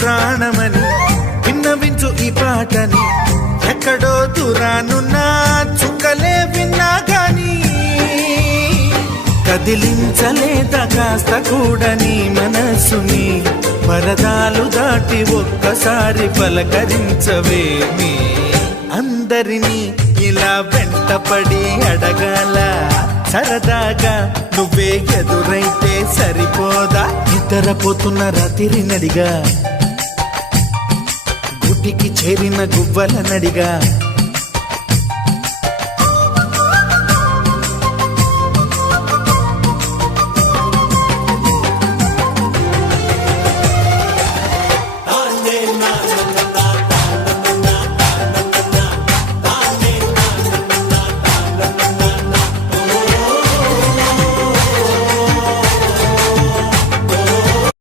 ప్రాణమని విన్నవించు ఈ పాటని ఎక్కడో దూరానున్నా చుక్కలే విన్నా గాని కదిలించలేదా కాస్త కూడా నీ మనసుని పరదాలు దాటి ఒక్కసారి పలకరించవేమి అందరినీ ఇలా వెంటపడి అడగాల సరదాగా నువ్వే ఎదురైతే సరిపోదా నిద్రపోతున్న రాత్రి నడిగా గుటికి చేరిన గువ్వల నడిగా